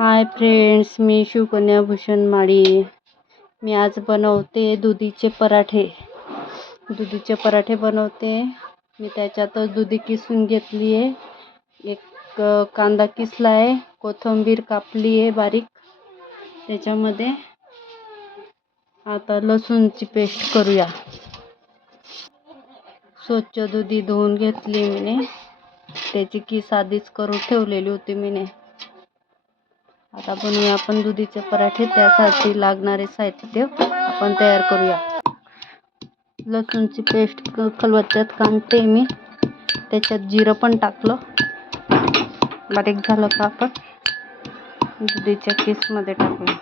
Hi friends, मी शिवकन्या भूषण माळी. मी आज बनवते दुधीचे पराठे. बनवते मी. त्याच्यातच दुधी किसून घेतली आहे, एक कांदा किसला आहे, कोथिंबीर कापली आहे बारीक. त्याच्यामध्ये आता लसूणची पेस्ट करूया. स्वच्छ दुधी धुवून घेतली मी. त्याची किस आधीच करून ठेवलेली होती मी. आता बनवूया आपण दुधीचे पराठे. त्यासाठी लागणारे साहित्य आपण तयार करूया. लसूणची पेस्ट खलबत्त्यात काढते मी. त्याच्यात जिरं पण टाकलं, बारीक झालं का आपण दुधीच्या किसमध्ये टाकूया.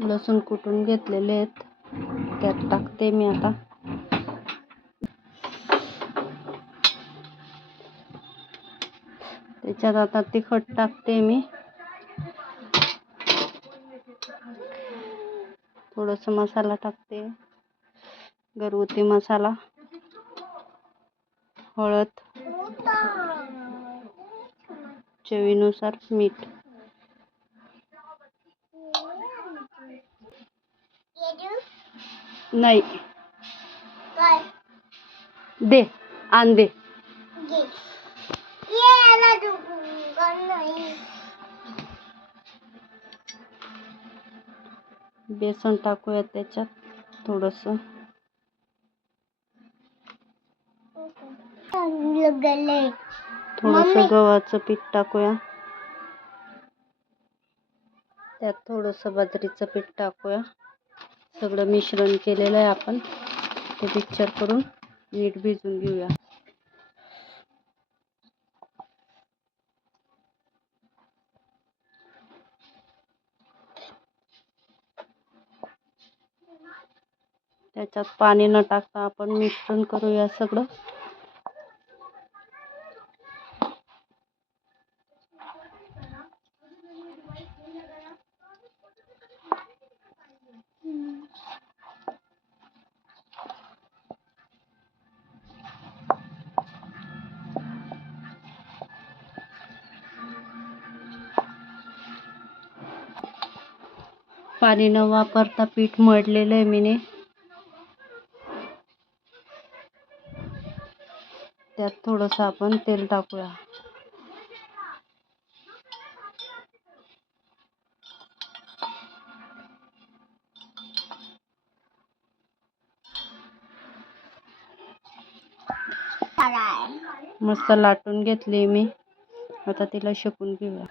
लसूण कुटून घेतलेले आहेत, त्यात टाकते मी. आता त्याच्यात आता तिखट टाकते मी, थोडंसं मसाला टाकते, घरगुती मसाला, हळद, चवीनुसार मीठ. नाही दे, आण दे. बेसन टाकूया त्याच्यात, थोडंसं गव्हाचं पीठ टाकूया. त्यात थोडंसं बाजरीचं पीठ टाकूया. सगळं मिश्रण केलेलं आहे आपण. ते मिक्सर करून नीट भिजून घेऊया. त्याच्यात पाणी न टाकता आपण मिश्रण करूया सगळं. पाणी न वापरता पीठ मळलेलं आहे मी. त्यात थोडंसं आपण तेल टाकूया. मस्त लाटून घेतली मी. आता तिला शेकून घेऊया.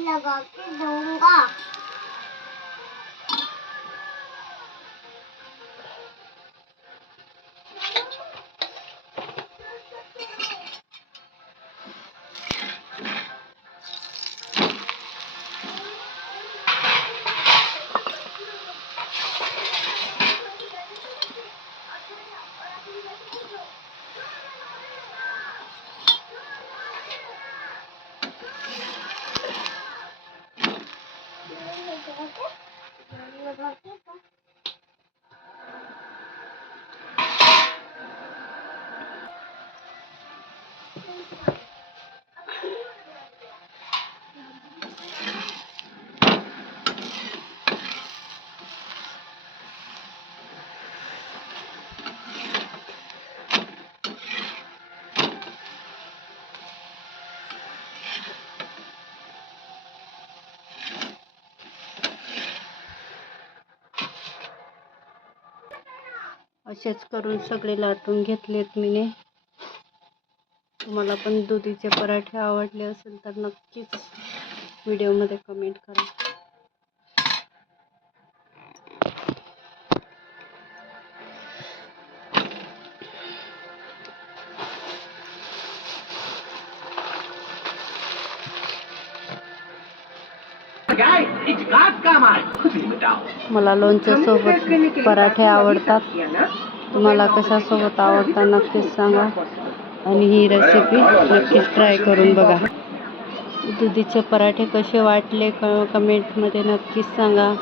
लगा के दूंगा. असेच करून सगळे लाटून घेतलेत मी. तुम्हाला पण दुधीचे पराठे आवडले असेल तर नक्कीच व्हिडिओमध्ये कमेंट करा. मला लोणच्या सोबत पराठे आवडतात. तुम्हाला कशासोबत आवडतात नक्कीच सांगा. आणि ही रेसिपी नक्कीच ट्राय करून बघा. दुधीचे पराठे कसे वाटले कमेंटमध्ये नक्कीच सांगा.